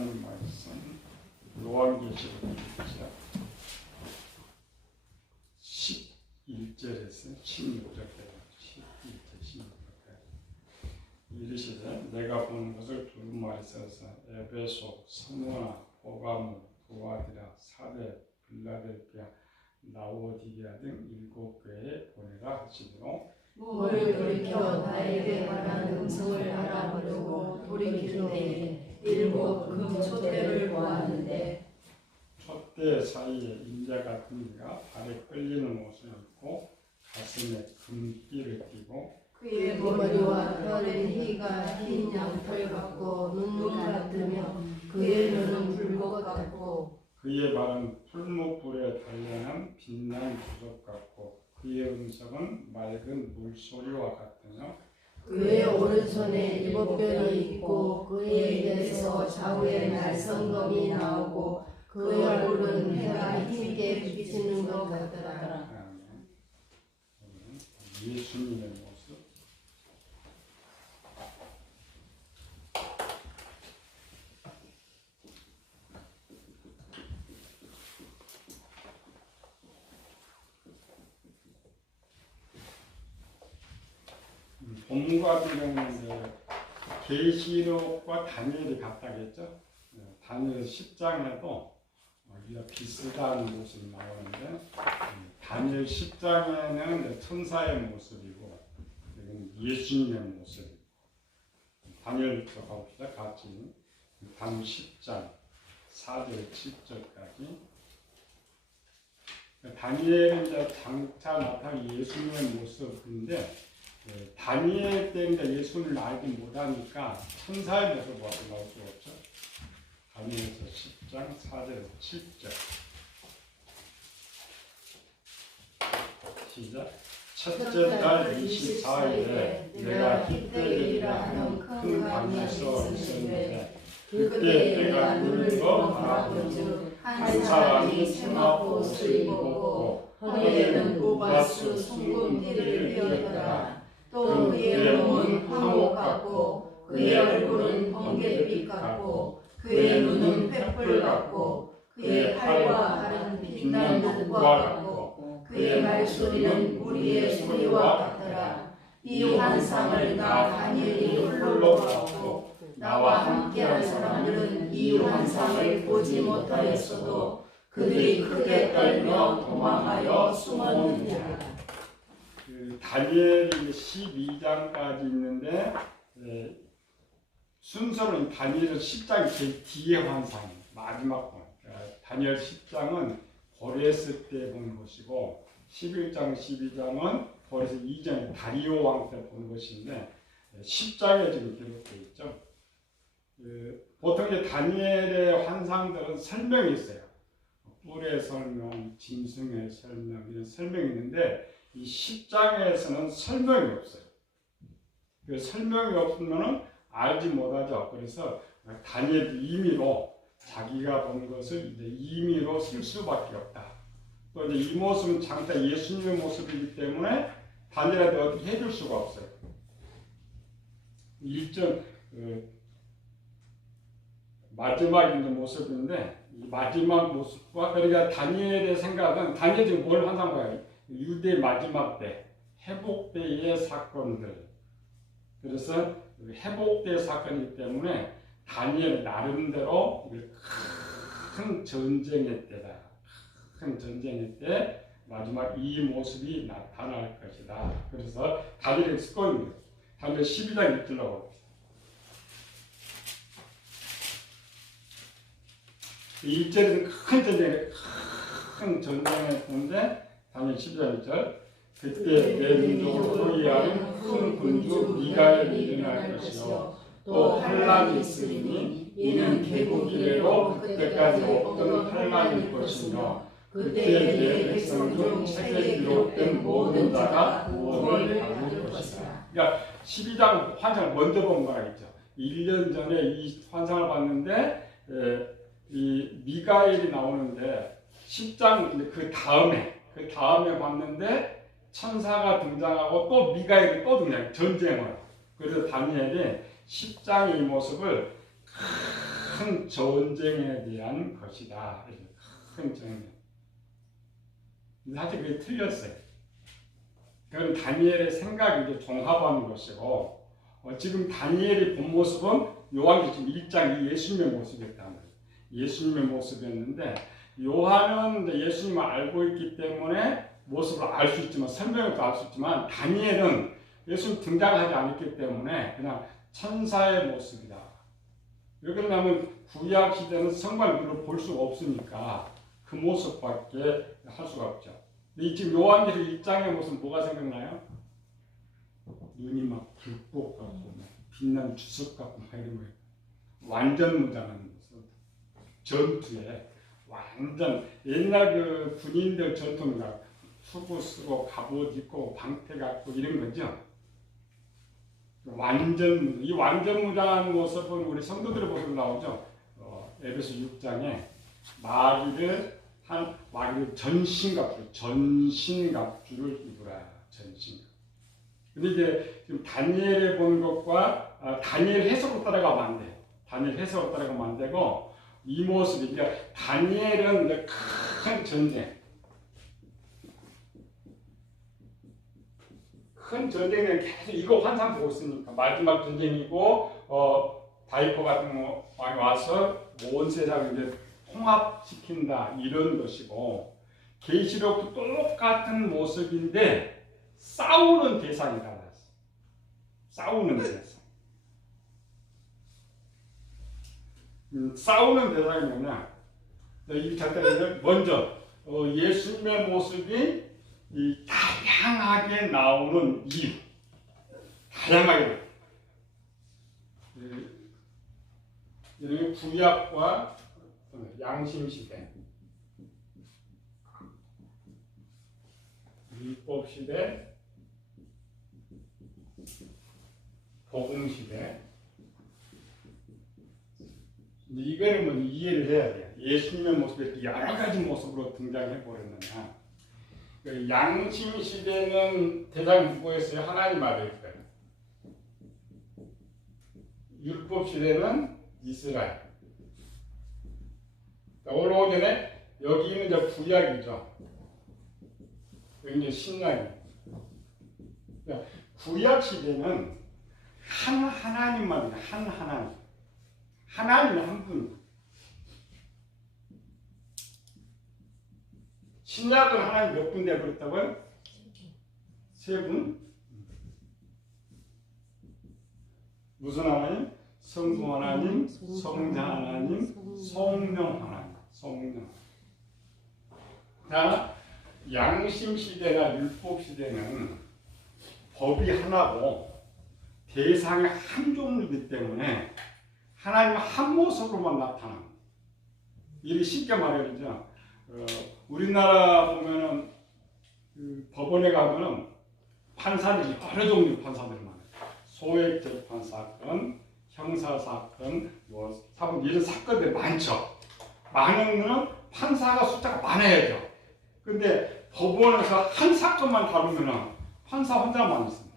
하나님 말씀 요한계시록 11절에서 16절까지 11절 16절까지 이르시되 내가 본 것을 두루마리 써서 에베소, 스무나, 보가모, 두아디라, 사데, 빌라델피아, 라오디게아 등 7교회에 보내라 하시므로 몸을 돌이켜 나에게 말한 음성을 알아보려고 돌이킬 때에 7 금촛대를 보았는데 촛대 사이에 인자 같은 이가 발에 끌리는 옷을 입고 가슴에 금띠를 띠고 그의 머리와 털의 희가 흰 양털 같고 눈 같으며 그의 눈은 불꽃 같고 그의 발은 풀무불에 단련한 빛난 부석 같고 그의 음성은 맑은 물소리와 같으며 그의 오른손에 7뼈가 있고 그의 입에서 좌우에 날성검이 나오고 그의 얼굴은 해가 힘있게 비치는 것 같더라. 예수님의 모습. 본문과 비교는 계시록과 다니엘이 같다겠죠. 다니엘 10장에도 우리가 비슷한 모습이 나오는데 다니엘 10장에는 천사의 모습이고 여기는 예수님의 모습. 다니엘부터 가봅시다. 같이 다니엘 10장 4절 7절까지. 다니엘은 이제 장차 나타난 예수님의 모습인데 다니엘 때는 예수님을 알지 못하니까 천사의 모습밖에 나올 수 없죠. 다니엘서 10장 4절 7절 시작. 첫째 달 24일에 내가 히데일이라 하는 큰 강에서 있었는데 그때 내가 눈으로 바라본즉 한 사람이 세마포 옷을 입었고 허리에는 우바수 숭근 띠를 띠었더라. 또 그의 몸은 황옥 같고 그의 얼굴은 번갯빛 같고 그의 눈은 횃불 같고 그의 팔과 발은 빛나는 빛과 같고 그의 말소리는 우리의 소리와 같더라. 이 환상을 나 다니엘이 홀로 보았고 나와 함께한 사람들은 이 환상을 보지 못하였어도 그들이 크게 떨며 도망하여 숨었느니라. 다니엘이 12장까지 있는데 순서는 다니엘 10장이 제일 뒤에 환상이에요. 마지막 번. 다니엘 10장은 고레스 때 본 것이고 11장, 12장은 고레스 이전에 다리오 왕 때 본 것인데 10장에 지금 기록되어 있죠. 보통 이제 다니엘의 환상들은 설명이 있어요. 뿔의 설명, 짐승의 설명 이런 설명이 있는데 이 10장에서는 설명이 없어요. 그 설명이 없으면 알지 못하죠. 그래서 다니엘도 임의로 자기가 본 것을 이제 임의로 쓸 수밖에 없다. 또 이제 이 모습은 장차 예수님의 모습이기 때문에 다니엘한테 어떻게 해줄 수가 없어요. 일정 마지막 이제 모습인데 이 마지막 모습과 그러니까 다니엘의 생각은 다니엘이 지금 뭘 환상 봐요? 유대 마지막 때 회복 때의 사건들. 그래서 회복 때 사건이기 때문에 다니엘 나름대로 큰 전쟁의 때다. 큰 전쟁의 때 마지막 이 모습이 나타날 것이다. 그래서 다니엘의 습관입니다. 다니엘 12장 1절로 봅시다. 1절에는 큰 전쟁을 했는데 다니엘 12장 1절 그때 내 민족을 호위하는 큰 군주 미가엘이 일어날 것이요 또 환란이 있으니 이는 개국 이래로 그때까지 없던 환란일 것이며 그때 내 백성 중 책에 기록된 모든 자가 구원을 받을 것이다. 그러니까 12장 환상을 먼저 본 거라 했죠. 1년 전에 이 환상을 봤는데 이 미가엘이 나오는데 10장 그 다음에 봤는데 천사가 등장하고 또 미가엘이 또 등장해요. 전쟁을. 그래서 다니엘이 10장의 이 모습을 큰 전쟁에 대한 것이다. 큰 전쟁. 사실 그게 틀렸어요. 그건 다니엘의 생각이 이제 종합한 것이고, 지금 다니엘의 본 모습은 요한계시록 1장 예수님의 모습이었다는 거예요. 예수님의 모습이었는데, 요한은 예수님을 알고 있기 때문에 모습을 알 수 있지만, 설명도 알 수 있지만, 다니엘은 예수님 등장하지 않았기 때문에 그냥 천사의 모습이다. 왜 그러냐면 구약 시대는 성경을 눈으로 볼 수가 없으니까 그 모습밖에 할 수가 없죠. 근데 지금 요한계시록 1장의 모습은 뭐가 생각나요? 눈이 막 불꽃 같고 빛나는 주석 같고 막 이런 거예요. 완전 무장한 모습. 전투에 완전 옛날 그 군인들 전투입니다. 수구 쓰고 갑옷 입고 방패 갖고 이런 거죠. 이 완전 무장한 모습은 우리 성도들의 모습으로 나오죠. 에베소 6장에 마귀를 전신갑주를 입으라. 전신갑. 근데 이제 지금 다니엘에 본 것과 다니엘 해석으로 따라가면 안 돼. 다니엘 해석으로 따라가면 안 되고 이 모습이 그러니까 다니엘은 이제 큰 전쟁. 큰 전쟁은 계속 이거 환상 보고 있으니까 마지막 전쟁이고 다이포 같은 거 와서 온 세상을 이제 통합시킨다 이런 것이고 계시록도 똑같은 모습인데 싸우는 대상이 달랐어. 싸우는 대상. 싸우는 대상이 뭐냐? 이 작가들은 먼저 예수님의 모습이 이 다양하게 나오는 이유, 다양하게 이런 구약과 양심시대, 율법시대, 복음시대. 이거는 뭐 이해를 해야 돼요. 예수님의 모습이 여러 가지 모습으로 등장해 버렸느냐. 양심 시대는 대상이 누구였어요? 하나님 아들일까요? 율법 시대는 이스라엘. 올라오기 전에 여기는 이제 구약이죠. 여기 이제 신약이. 구약 시대는 한 하나님만 한 하나님. 하나님은 한 분. 신약은 하나님 몇 분 되어버렸다고요? 세 분? 무슨 하나님? 성부 하나님, 성자 하나님, 성령 하나님. 성령. 자, 양심 시대나 율법 시대는 법이 하나고 대상이 한 종류이기 때문에 하나님 한 모습으로만 나타납니다. 이를 쉽게 말해야죠. 우리나라 보면은 법원에 가면은 판사들이 여러 종류 판사들이 많아요. 소액 재판 사건, 형사 사건, 사건 이런 사건들이 많죠. 많은 거는 판사가 숫자가 많아야죠. 근데 법원에서 한 사건만 다루면은 판사 혼자만 있습니다.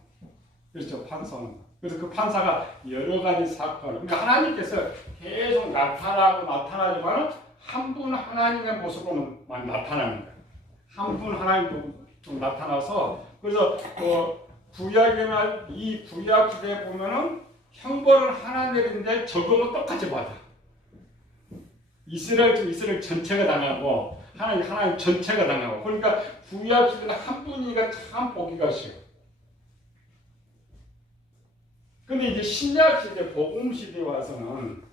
그렇죠, 판사 혼자. 그래서 그 판사가 여러 가지 사건, 그러니까 하나님께서 계속 나타나지만 한 분 하나님의 모습으로만 나타나는 거예요. 한 분 하나님으로 나타나서 그래서 구약이나 이 구약 시대에 보면은 형벌은 하나 내리는데 적용은 똑같이 받아. 이스라엘 전체가 당하고 하나님 전체가 당하고 그러니까 구약 시대는 한 분이가 참 보기가 쉬워. 근데 이제 신약 시대, 복음 시대에 와서는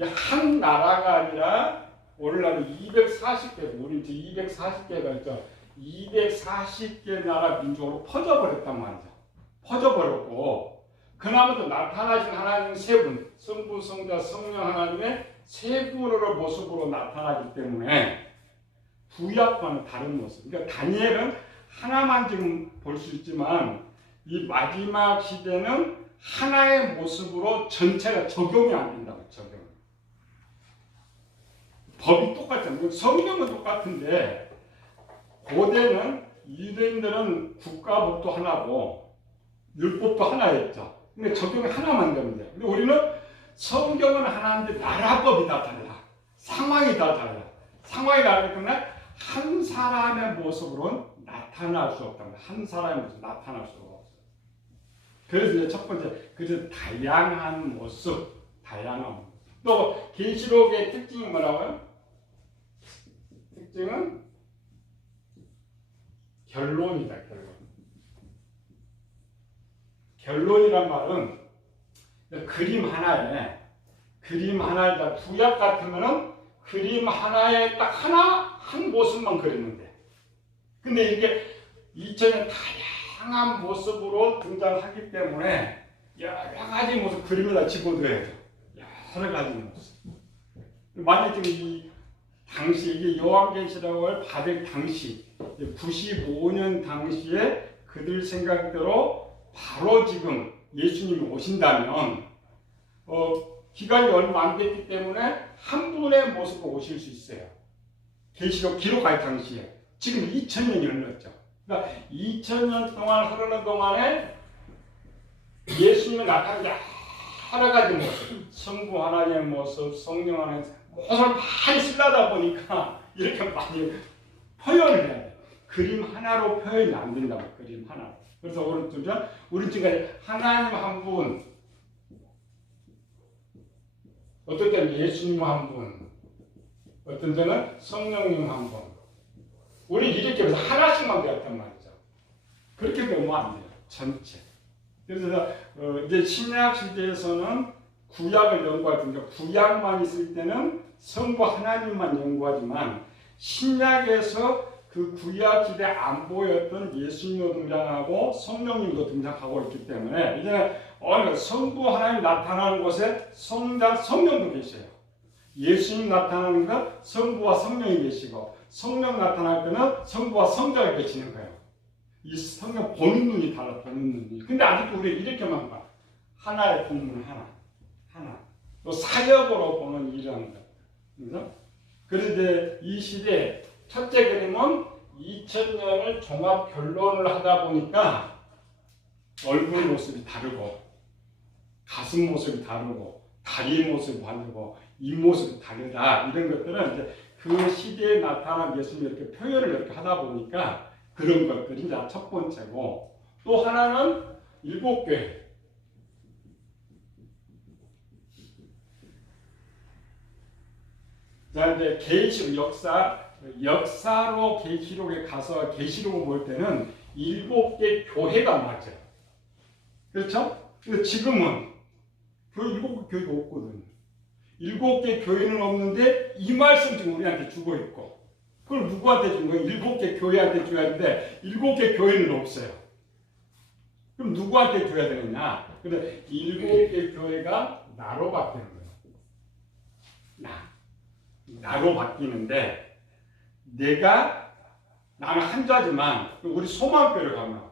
한 나라가 아니라 오늘날 240개, 우리 이제 240개가 있죠. 240개 나라 민족으로 퍼져버렸단 말이죠. 퍼져버렸고 그나마도 나타나신 하나님 세 분, 성부, 성자, 성령 하나님의 세 분으로 모습으로 나타나기 때문에 구약과는 다른 모습. 그러니까 다니엘은 하나만 지금 볼 수 있지만 이 마지막 시대는 하나의 모습으로 전체가 적용이 안 된다고. 적용. 법이 똑같잖아요. 성경은 똑같은데 고대는 유대인들은 국가법도 하나고 율법도 하나였죠. 근데 적용이 하나만 되면 돼요. 근데 우리는 성경은 하나인데 나라법이 다 달라. 상황이 다 달라. 상황이 다르기 때문에 한 사람의 모습으로는 나타날 수 없다는 거야. 한 사람의 모습 나타날 수가 없어. 그래서 이제 첫 번째, 그래서 다양한 모습, 다양한 모습. 또 계시록의 특징이 뭐라고요? 특징은 결론이다. 결론이란 말은 그림 하나에 구약 같으면은 그림 하나에 딱 한 모습만 그리는데, 근데 이게 2000년 다양한 모습으로 등장하기 때문에 여러 가지 모습 그림에다 집어넣어야 돼요. 여러 가지 모습. 만약 지금 이 당시 이게 요한계시록을 받을 당시 95년 당시에 그들 생각대로 바로 지금 예수님이 오신다면 기간이 얼마 안 됐기 때문에 한 분의 모습으로 오실 수 있어요. 계시록 기록할 당시에. 지금 2000년이 흘렀죠. 그러니까 2000년 동안 흐르는 동안에 예수님이 나타난 여러 가지 모습, 성부 하나님의 모습, 성령 하나님의 모습을 많이 쓰려다 보니까 이렇게 많이 표현을 해야 돼요. 그림 하나로 표현이 안 된다고, 그림 하나. 그래서 우리 지금 하나님 한 분, 어떨 때는 예수님 한 분, 어떤 때는 성령님 한 분. 우리 이렇게 해서 하나씩만 배웠단 말이죠. 그렇게 배우면 안 돼요. 전체. 그래서 이제 신약 시대에서는 구약을 연구할 때, 구약만 있을 때는 성부 하나님만 연구하지만 신약에서 그 구약 시대 안 보였던 예수님도 등장하고 성령님도 등장하고 있기 때문에 이제는 성부 하나님 나타나는 곳에 성령도 계셔요. 예수님 나타나는 것 성부와 성령이 계시고, 성령 나타날 때는 성부와 성자가 계시는 거예요. 이 성경 보는 눈이 달라, 보는 눈이. 근데 아직도 우리 이렇게만 봐. 하나의 본문 하나. 또 사역으로 보는 일이라는 거. 그래서 이제 이 시대 첫째 그림은 2000년을 종합 결론을 하다 보니까 얼굴 모습이 다르고, 가슴 모습이 다르고, 다리 모습이 다르고, 입 모습이 다르다. 이런 것들은 이제 그 시대에 나타난 예수님이 이렇게 표현을 이렇게 하다 보니까 그런 것들이 이제 첫 번째고, 또 하나는 일곱 교회. 자, 이제 계시록 역사로 계시록에 가서 계시록을 볼 때는 7개 교회가 맞아요. 그렇죠? 근데 지금은 그 7개 교회가 없거든. 7개 교회는 없는데 이 말씀 지금 우리한테 주고 있고, 그걸 누구한테 준 거예요? 7개 교회한테 줘야 하는데 7개 교회는 없어요. 그럼 누구한테 줘야 되느냐? 근데 7개 교회가 나로 바뀌는 거예요. 나로 바뀌는데, 나는 한자지만 우리 소망교를 가면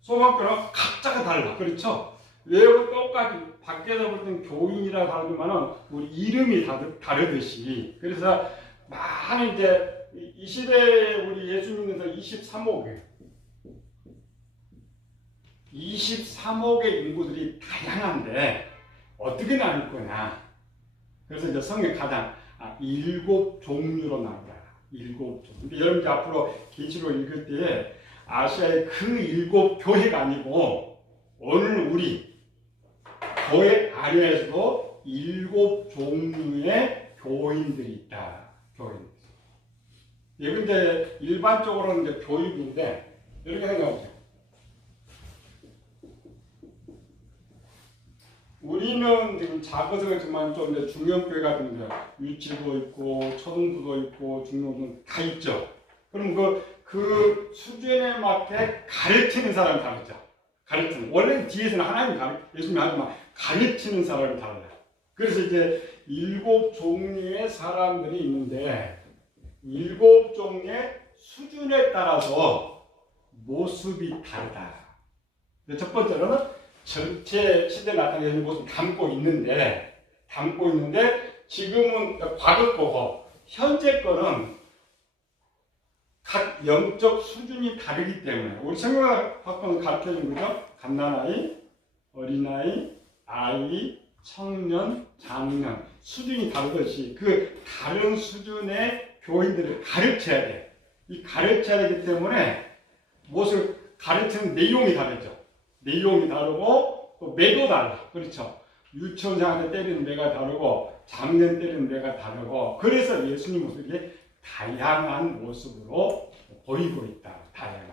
소망교는 각자가 달라. 그렇죠? 외우고 똑같이 밖에서 볼 때는 교인이라 다르지만은 우리 이름이 다르듯이, 그래서 많은 이제 이 시대에 우리 예수 믿는 사 23억의 인구들이 다양한데 어떻게 나눌 거냐? 그래서 이제 성경 가장 7 종류로 나누라. 7 종. 근데 여러분들 앞으로 계시록 읽을 때에 아시아의 그 7 교회가 아니고 오늘 우리 교회 안에서도 7 종류의 교인들이 있다. 교인. 이건 이제 일반적으로는 이제 교육인데 이렇게 생각해보세요. 우리는 지금 작아서 그렇지만 좀 이제 중형교회 같은 데 유치도 있고 초등부도 있고 중등부도 다 있죠. 그럼 그 수준에 맞게 가르치는 사람이 다르죠. 원래 뒤에서는 예수님이 하지만 가르치는 사람이 달라요. 그래서 이제 7 종류의 사람들이 있는데 7 종류의 수준에 따라서 모습이 다르다. 첫 번째로는 전체 시대에 나타내는 모습을 담고 있는데 지금은 과거 거고 현재 거는 각 영적 수준이 다르기 때문에 우리 성경학교는 가르쳐준 거죠. 갓난아이, 어린아이, 아이, 청년, 장년 수준이 다르듯이 그 다른 수준의 교인들을 가르쳐야 돼. 이 가르쳐야 되기 때문에 무엇을 가르치는 내용이 다르죠. 내용이 다르고 또 매도 달라. 그렇죠. 유치원생한테 때리는 매가 다르고 장년 때리는 매가 다르고 그래서 예수님 모습이 다양한 모습으로 보이고 있다. 다양한.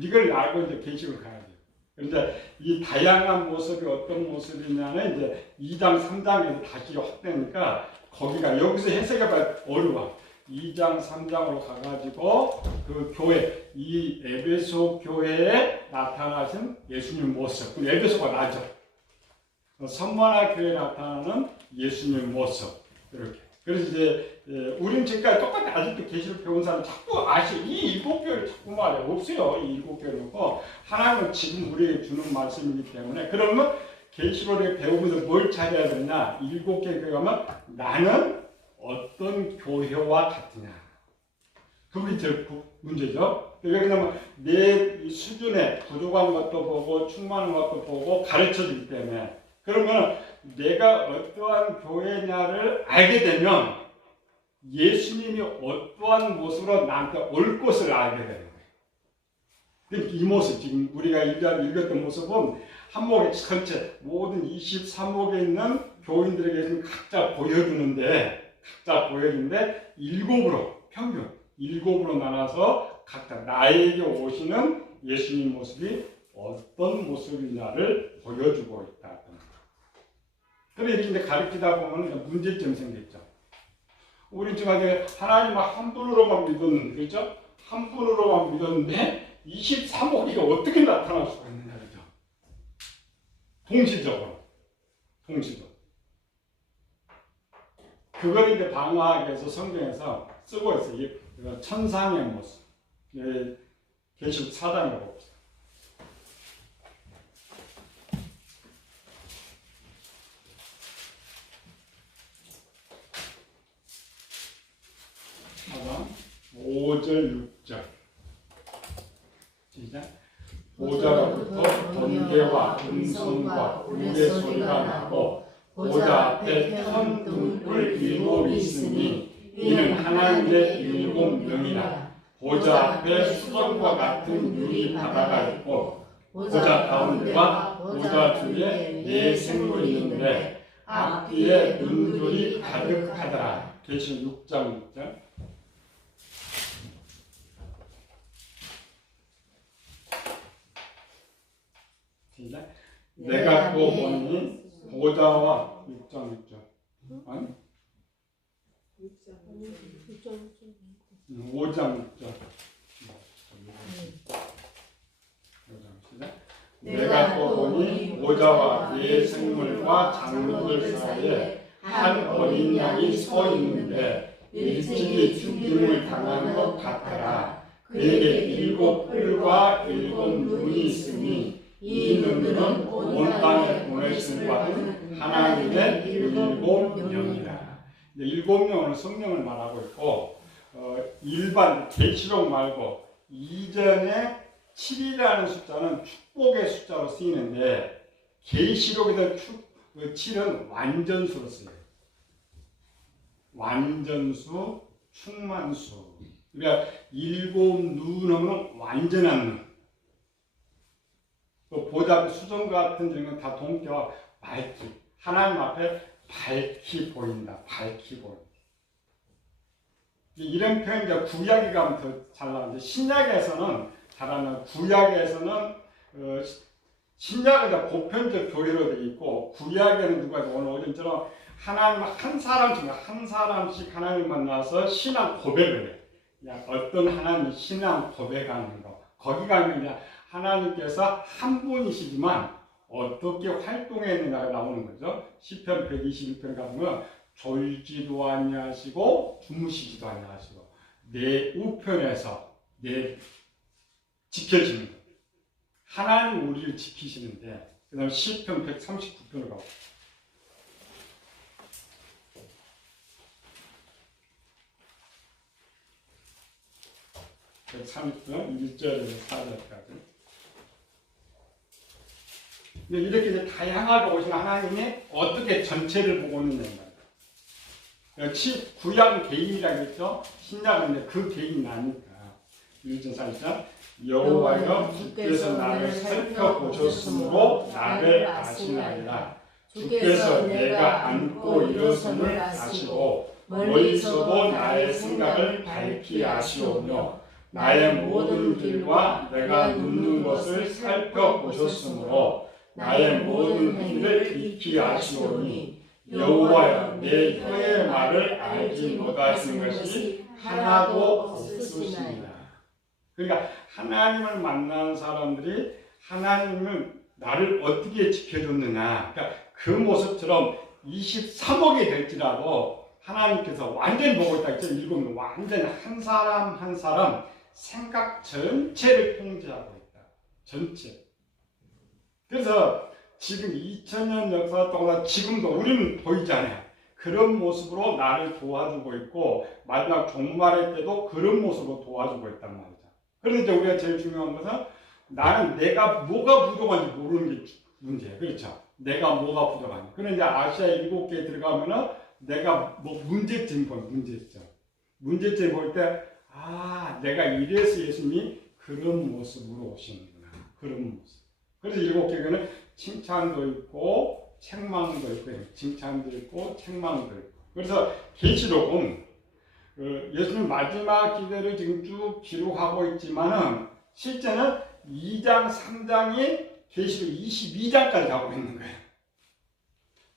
이걸 알고 이제 계시를 가야 돼요. 그런데 이 다양한 모습이 어떤 모습이냐는 이제 2장, 3장에서 다시 확대니까 거기가 여기서 해석해봐야 어려워. 2장, 3장으로 가가지고 그 교회, 이 에베소 교회에 나타나신 예수님 모습. 에베소가 나죠. 선만화 교회에 나타나는 예수님 모습. 이렇게. 그래서 이제 우리는 지금까지 똑같이 아직도 계시를 배운 사람 자꾸 이 7교회를 자꾸 말해. 없어요. 이 7교회를 놓고 하나님은 지금 우리에게 주는 말씀이기 때문에 그러면 계시를 배우면서 뭘 찾아야 되냐? 7개 교회가 나는 어떤 교회와 같으냐. 그게 제일 문제죠. 왜냐하면 내 수준에 부족한 것도 보고 충만한 것도 보고 가르쳐주기 때문에 그러면 내가 어떠한 교회냐를 알게 되면 예수님이 어떠한 모습으로 나한테 올 것을 알게 되는 거예요. 이 모습, 지금 우리가 읽었던 모습은 한목의 전체 모든 23목에 있는 교인들에게 각자 보여주는데 7으로 평균 7으로 나눠서 각자 나에게 오시는 예수님 모습이 어떤 모습이냐를 보여주고 있다. 그래 이렇게 가르치다 보면 문제점이 생겼죠. 우리 지금 하나님 한 분으로만 믿었는데, 그렇죠? 한 분으로만 믿었는데 23호기가 어떻게 나타날 수가 있느냐, 그렇죠? 동시적으로. 그걸 이제 방어하기 위해서 성경에서 쓰고 있어요. 이 천상의 모습. 계시록 4장에 봅시다. 사장 5절 6절 시작. 보좌로부터 번개와 음성과 우리의 소리가 나고 보좌 앞에 큰 등불 7이 있으니 이는 하나님의 7명이라. 보좌 앞에 수정과 같은 유리 바다가 있고 보좌 가운데와 보좌 주위에 4생물이 있는데 앞뒤에 눈들이 가득하더라. 계시록 6장 6절. 시작. 내가 또 보니 보좌와 6장 6절. 아니? 5장 6절. 내가 또 보니 보좌와 4생물과 장로들 사이에 한 어린 양이 서 있는데 일찍이 죽임을 당한 것 같더라. 그에게 7 뿔과 7 눈이 있으니 이 눈은 온 땅에 보내심을 받은 하나님의 7명이라. 7명은 성령을 말하고 있고 일반 계시록 말고 이전에 7이라는 숫자는 축복의 숫자로 쓰이는데 계시록에서 7은 완전수로 쓰여요. 완전수, 충만수. 그러니까 7 눈은 완전한 눈. 또 보좌 수정 같은 경우는 다 동태와 밝기. 하나님 앞에 밝히 보인다. 밝히 보인다. 이런 표현이 구약에 가면 더 잘 나오는데 신약에서는 잘하는 구약에서는 신약은 보편적 교회로 되어 있고 구약에는 누가 오늘 오전처럼 하나님 한 사람씩 하나님 만나서 신앙 고백을 해. 어떤 하나님 신앙 고백하는 거. 거기 가면 하나님께서 한 분이시지만 어떻게 활동했느냐가 나오는 거죠. 시편 121편 가보면 졸지도 아니하시고 주무시지도 아니하시고 내 우편에서 내 지켜지는 거. 하나님 우리를 지키시는데 그 다음 시편 139편을 가고 130편 1절에서 4절까지 이렇게 이제 다양하게 오신 하나님이 어떻게 전체를 보고 있는 거예요. 구약 개인이라고 했죠. 신약은 그 개인이 나니까. 유전사니까 여호와여 주께서 나를 살펴보셨으므로 나를 아시나이다. 주께서 내가 앉고 일어섬을 아시고 멀리서도 나의 생각을 밝히 아시오며 나의 모든 길과 내가 눕는 것을 살펴보셨으므로 나의 모든 행위를 깊이 아시오니 여호와여 내 혀의 말을 알지 못하신 것이 하나도 없으시니라. 그러니까 하나님을 만난 사람들이 하나님은 나를 어떻게 지켜줬느냐, 그러니까 그 모습처럼 23억이 될지라도 하나님께서 완전히 보고 있다 했죠. 읽으면 완전히 한 사람 한 사람 생각 전체를 통제하고 있다. 전체. 그래서 지금 2000년 역사 동안 지금도 우리는 보이지 않아요. 그런 모습으로 나를 도와주고 있고 마지막 종말의 때도 그런 모습으로 도와주고 있단 말이죠. 그런데 이제 우리가 제일 중요한 것은 나는 내가 뭐가 부족한지 모르는 게 문제예요. 그렇죠? 내가 뭐가 부족한지. 그런데 이제 아시아 7개에 들어가면은 내가 뭐 문제점 보여, 문제점. 문제점 볼 때, 아, 내가 이래서 예수님이 그런 모습으로 오시는구나. 그런 모습. 그래서 7개는 칭찬도 있고, 책망도 있고, 칭찬도 있고, 책망도 있고. 그래서 계시록은 예수님 마지막 기대를 지금 쭉 기록하고 있지만은 실제는 2장, 3장이 계시록 22장까지 가고 있는 거예요.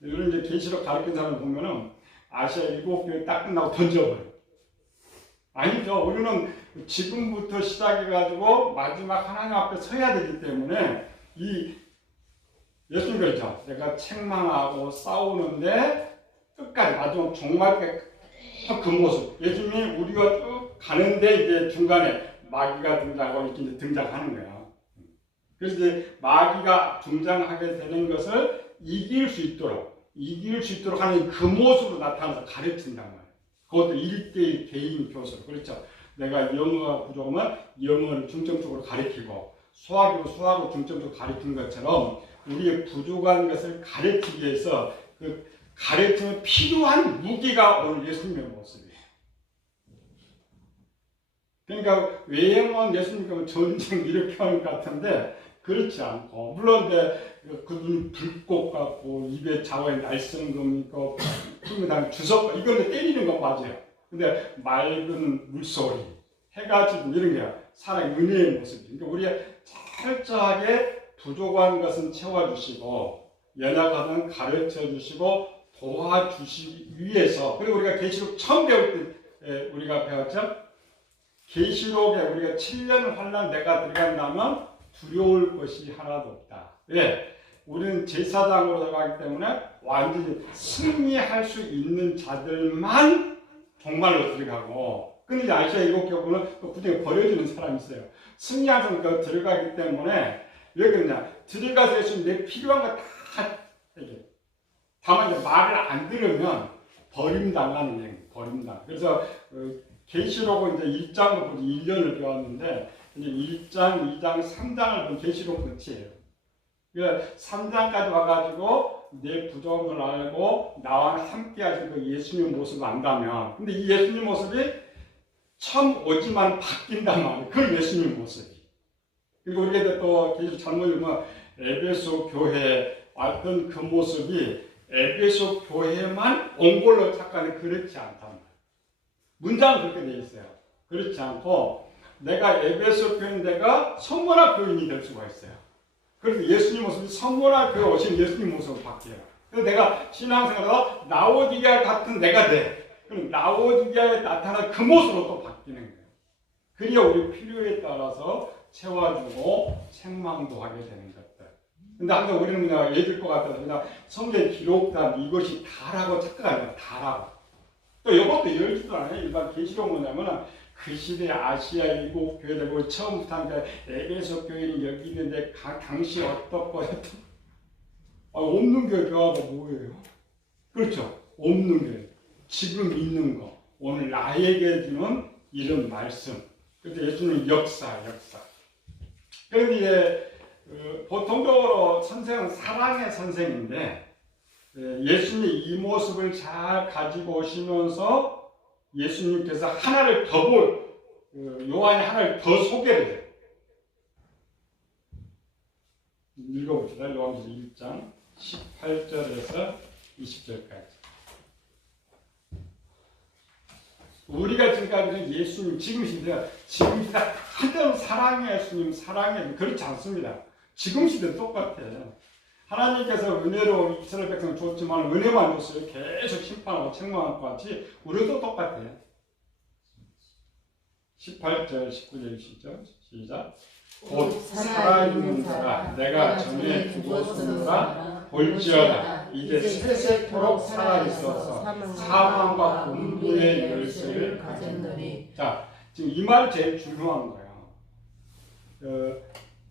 이런 이제 계시록 가르친 사람 보면은 아시아 7교회 딱 끝나고 던져버려요. 아니죠. 우리는 지금부터 시작해가지고 마지막 하나님 앞에 서야 되기 때문에 이 예수님 그렇죠. 내가 책망하고 싸우는데 끝까지 마지막 종말까지 그 모습. 예수님이 우리가 쭉 가는데 이제 중간에 마귀가 등장하고 이렇게 이제 등장하는 거야. 그래서 이제 마귀가 등장하게 되는 것을 이길 수 있도록 하는 그 모습으로 나타나서 가르친단 말이에요. 그것도 1대1 개인 교수로. 그렇죠. 내가 영어가 부족하면 영어를 중점적으로 가르치고 수학을 중점적으로 가르치는 것처럼 우리의 부족한 것을 가르치기 위해서 그 가르침에 필요한 무기가 오늘 예수님의 모습이에요. 그러니까 외형은 예수님께서 전쟁 이렇게 하는 것 같은데 그렇지 않고 물론 이제 그분이 불꽃 같고 입에 자화에 날쓰는 겁니까? 그다음에 주석 이거는 때리는 건 맞아요. 근데 맑은 물소리, 해가 지는 이런 게 사랑의 은혜의 모습이에요. 그러니까 우리가 철저하게 부족한 것은 채워주시고 연약한 가르쳐 주시고 도와주시기 위해서. 그리고 우리가 계시록 처음 배울 때 우리가 배웠죠. 계시록에 우리가 7년 환난 내가 들어간다면 두려울 것이 하나도 없다. 왜? 우리는 제사장으로 들어가기 때문에 완전히 승리할 수 있는 자들만 종말로 들어가고, 근데 이제 아시아 7교회는 또 굳이 버려주는 사람이 있어요. 승리한 사람 들어가기 때문에 왜 그러냐? 들어가서 예수님 내 필요한 거 다 해줘. 다만 이제 말을 안 들으면 버림당하는 얘기, 버림당. 그래서 계시록은 이제 1장부터 1년을 배웠는데 이제 1장, 2장, 3장을 본 계시록 끝이에요. 그러니까 3장까지 와가지고 내 부족함을 알고 나와 함께 하신 그 예수님 모습을 안다면, 근데 이 예수님 모습이 처음 오지만 바뀐단 말이에요. 그 예수님 모습이. 그리고 우리가 또 계시록 잘못 읽으면 에베소 교회에 왔던 그 모습이 에베소 교회만 온 걸로 착각하는 그렇지 않단 말이에요. 문장은 그렇게 되어 있어요. 그렇지 않고 내가 에베소 교회인 내가 성모나 교인이 될 수가 있어요. 그래서 예수님 모습이 성모나 교회 오신 예수님 모습으로 바뀌어요. 그래서 내가 신앙생활에서 라오디게아 같은 내가 돼. 그럼 라오디게아에 나타난 그 모습으로 또 바뀌는 거예요. 그래야 우리 필요에 따라서 채워주고 책망도 하게 되는 것들. 근데 항상 우리는 그냥 예들 것 같아서 그냥 성경 기록단 이것이 다라고 착각하는 거예요. 다라고. 또 이것도 열지도 않아요. 일반 계시록 뭐냐면은 그 시대 아시아 7교회들 처음부터 하니까 에베소 교회는 여기 있는데 당시 어떻고 없는 교회 교회가 뭐예요? 그렇죠. 없는 교회. 지금 있는 거. 오늘 나에게 주는 이런 말씀. 그때 예수님 역사. 그런데 이제 보통적으로 선생은 사랑의 선생인데 예수님이 이 모습을 잘 가지고 오시면서 예수님께서 하나를 더 요한이 하나를 더 소개를 해요. 읽어봅시다. 요한계시록 1장 18절에서 20절까지. 우리가 지금까지 예수님, 지금 시대가 하던 사랑의 예수님, 사랑의 예수님, 그렇지 않습니다. 지금 시대 똑같아요. 하나님께서 은혜로 이스라엘 백성 줬지만 은혜만 줬어요. 계속 심판하고 책망할 것 같이 우리도 똑같아요. 18절, 19절 시작. 곧 살아있는 자라 내가 전에 죽었으므라 볼지어다 이제 세세토록 살아있어서 사망과 음부의 열쇠를 가졌느니. 자, 지금 이 말이 제일 중요한 거예요.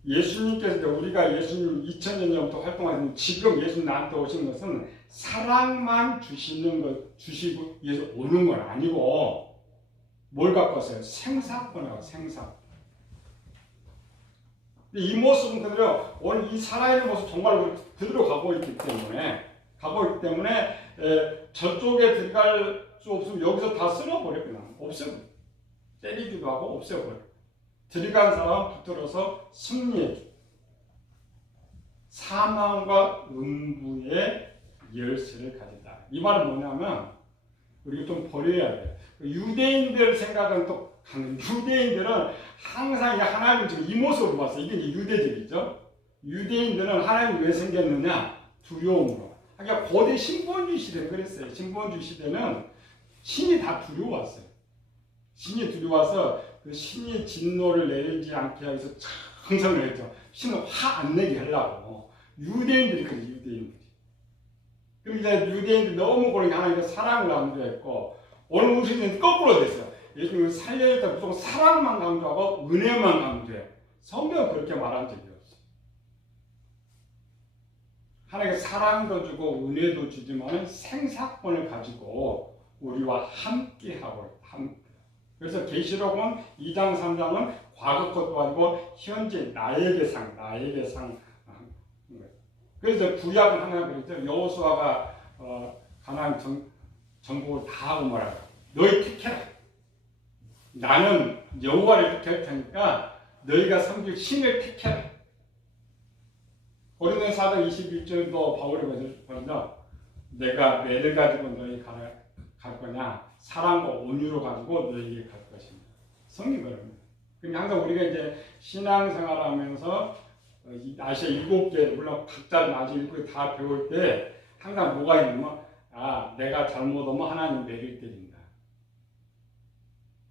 예수님께서 우리가 예수님 2000년 전부터 활동하시는 지금 예수님 나한테 오신 것은 사랑만 주시는 것, 주시고 예수 오는 건 아니고 뭘 갖고 왔어요? 생사권이라고, 생사권. 이 모습은 그대로 오늘 이 살아있는 모습 정말 그대로 가고 있기 때문에 저쪽에 들어갈 수 없으면 여기서 다 쓸어버려. 그냥 없애버려. 때리기도 하고 없애버려. 들어간 사람 붙들어서 승리해. 사망과 음부의 열쇠를 가진다. 이 말은 뭐냐면 우리가 좀 버려야 돼. 유대인들 생각은 또 유대인들은 항상 하나님을 지금 이 모습으로 봤어요. 이게 이제 유대적이죠. 유대인들은 하나님이 왜 생겼느냐? 두려움으로. 그러니까 고대 신본주의 시대는 그랬어요. 신본주의 시대는 신이 다 두려웠어요. 신이 두려워서 그 신이 진노를 내리지 않게 하기 위해서 청성을 했죠. 신은 화 안 내게 하려고. 유대인들이 그래요. 유대인들이. 그러니까 유대인들이 너무 그러니까 하나님께 사랑을 강조했고 오늘 우리는 거꾸로 됐어요. 예수님은 살려야 때 무조건 사랑만 강조하고 은혜만 강조해. 성경은 그렇게 말한 적이 없어요. 하나님께 사랑도 주고 은혜도 주지만 생사권을 가지고 우리와 함께하고 함께. 그래서 계시록은 2장 3장은 과거 것도 아니고 현재 나에게 상. 그래서 구약은 하나 그랬죠. 여호수아가 가나안 정복을 다 하고 말하고 너희 택해라. 나는 여호와를 택할 테니까 너희가 섬길 신을 택해라. 고린도서 4장 21절도 바울이 그러죠. 내가 매를 가지고 너희 갈 거냐? 사랑과 온유로 가지고 너희에게 갈 것입니다. 성경 그럽니다. 그러니까 항상 우리가 이제 신앙생활하면서 아시아 7개 물론 각자 아직 7개 다 배울 때 항상 뭐가 있냐면 내가 잘못하면 하나님 매를 때린다.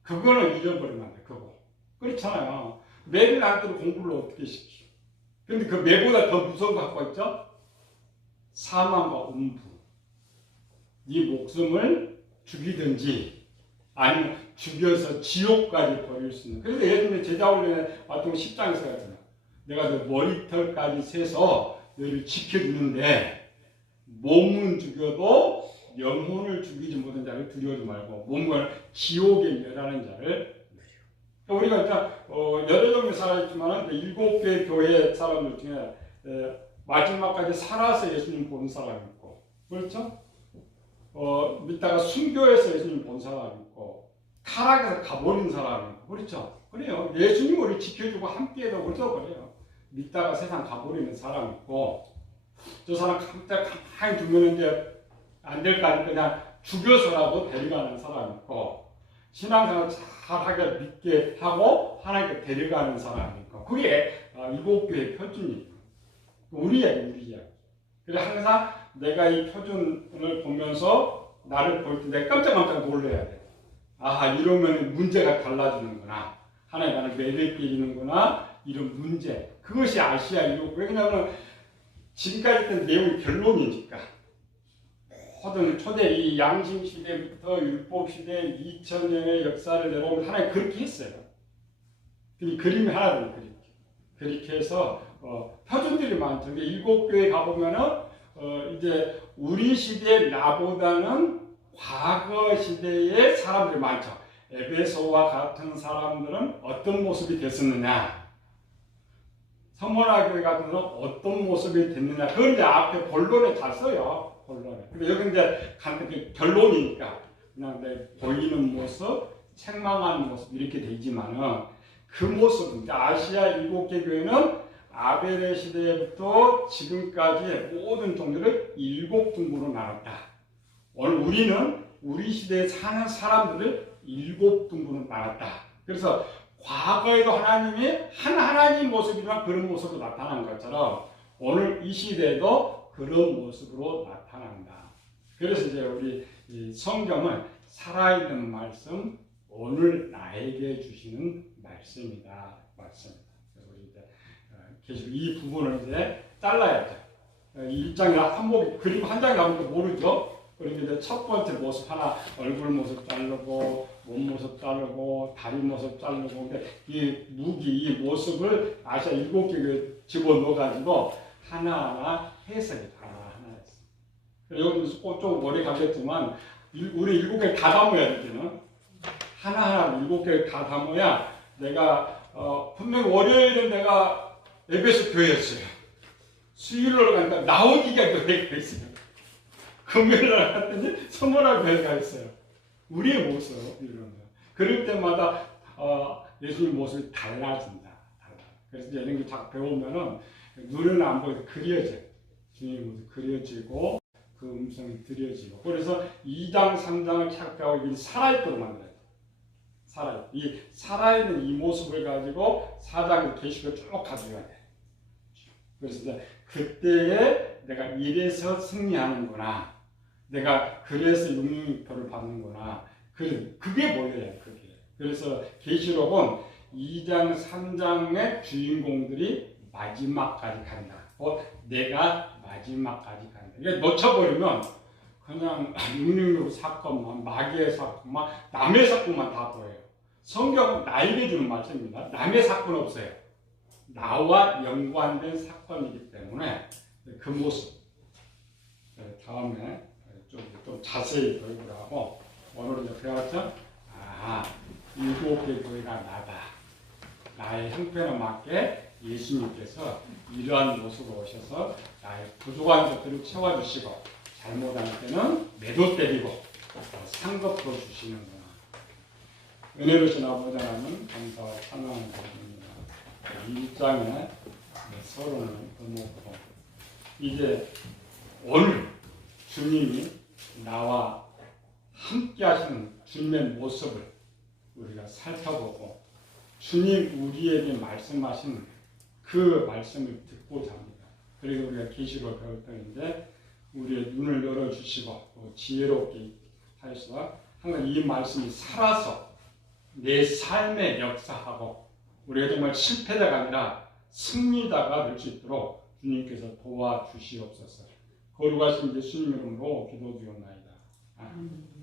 그거는 잊어버리면 안 돼. 그거 그렇잖아요. 매를 안 때리고 공부를 어떻게 시키죠? 근데 그 매보다 더 무서운 거 갖고 있죠? 사망과 음부. 네 목숨을 죽이든지 아니면 죽여서 지옥까지 버릴 수 있는. 그래서 예수님의 제자훈련에 왔던 10장에서 하잖아요. 내가 너 머리털까지 세서 너희를 지켜주는데 몸은 죽여도 영혼을 죽이지 못한 자를 두려워하지 말고 몸과 지옥에 멸하는 자를. 우리가 여러 종류 살아있지만 7개 교회 사람들 중에 마지막까지 살아서 예수님 본 사람이 있고, 그렇죠? 믿다가 순교해서 예수님 본 사람이 있고, 타락해서 가버린 사람이 있고, 그렇죠? 그래요. 예수님 우리 지켜주고 함께해도 그렇죠? 그래요. 믿다가 세상 가버리는 사람이 있고, 저 사람 가만히 두면 이제 안 될 거 아니까 그냥 죽여서라도 데려가는 사람이 있고, 신앙생활 잘하게 믿게 하고 하나님께 데려가는 사람이 있고, 그게 7교의 표준이에요. 우리야. 그래서 항상 내가 이 표준을 보면서 나를 볼 때 내가 깜짝 놀라야 돼. 이러면 문제가 달라지는구나. 하나님 나를 매를 끼리는구나. 이런 문제. 그것이 아시아 7교. 왜냐하면 지금까지 했던 내용이 결론이니까. 모든 초대 이 양심 시대부터 율법 시대 2000년의 역사를 내려오면 하나님 그렇게 했어요. 그림이 하나도 그렇게 해서 표준들이 많죠. 7교회 가보면은 이제 우리 시대 나보다는 과거 시대의 사람들이 많죠. 에베소와 같은 사람들은 어떤 모습이 됐었느냐? 서머나 교회 같은 경우는 어떤 모습이 됐느냐. 그건 이제 앞에 본론에 다 써요. 본론에. 근데 여기 이제 간단히 결론이니까 그냥 내 보이는 모습, 책망하는 모습 이렇게 되지만은 그 모습은 아시아 7개 교회는 아벨의 시대부터 지금까지 모든 종류를 7등분으로 나눴다. 오늘 우리는 우리 시대에 사는 사람들을 7등분으로 나눴다. 그래서 과거에도 하나님이 한 하나님 모습이나 그런 모습으로 나타난 것처럼 오늘 이 시대에도 그런 모습으로 나타난다. 그래서 이제 우리 이 성경은 살아있는 말씀, 오늘 나에게 주시는 말씀이다. 말씀입니다. 그래서 우리 이제 계속 이 부분을 이제 잘라야죠. 이 1장에 한복 그림 한 장에 나오는 거 모르죠? 그리고 이제 첫 번째 모습 하나 얼굴 모습 자르고 몸 모습 자르고 다리 모습 자르고 근데 이 무기 이 모습을 아시아 7개 집어넣어 가지고 하나하나 해석이 하나였어요. 여기 좀 오래 가겠지만 우리 7개 다 담아야 되는 하나하나 7개 다 담아야 내가 분명히 월요일은 내가 에베소 교회였어요. 수요일로 가니까 나오기가 교회가 있어요. 금요일 날 갔더니 서머나 교회가 있어요. 우리의 모습 이런 거. 그럴 때마다 예수님 모습이 달라진다. 그래서 이런 거 딱 배우면은 눈은 안 보여도 그려져요. 주님 모습 그려지고 그 음성이 들려지고. 그래서 2장, 3장을 착 배우고 살아있도록 만들어야 돼. 이 살아있는 이 모습을 가지고 4장의 계시를 쭉 가져가야 돼. 그래서 이제 그때에 내가 이래서 승리하는구나. 내가 그래서 육륜표를 받는구나. 그게 뭐예요? 그게. 그래서 계시록은 2장, 3장의 주인공들이 마지막까지 간다. 내가 마지막까지 간다. 이게 놓쳐버리면 그냥 666 사건만, 마귀의 사건만, 남의 사건만 다 보여요. 성경은 나에게 주는 말씀입니다. 남의 사건 없어요. 나와 연관된 사건이기 때문에 그 모습 다음에 좀 자세히 교육을 하고 오늘 이제 배웠죠? 7개 교회가 나다. 나의 형편에 맞게 예수님께서 이러한 모습으로 오셔서 나의 부족한 것들을 채워주시고 잘못할 때는 매도 때리고 상급도 주시는구나. 은혜로신 아버지 하나님 감사와 찬양을 드립니다. 1장에 서론을 넣고 이제 오늘 주님이 나와 함께 하시는 주님의 모습을 우리가 살펴보고 주님 우리에게 말씀하신 그 말씀을 듣고자 합니다. 그리고 우리가 계시로 배웠던데 우리의 눈을 열어주시고 또 지혜롭게 하셔서 항상 이 말씀이 살아서 내 삶에 역사하고 우리가 정말 실패자가 아니라 승리자가 될 수 있도록 주님께서 도와주시옵소서. 거룩하신 예수님 이름으로 기도드리옵나이다. 아멘.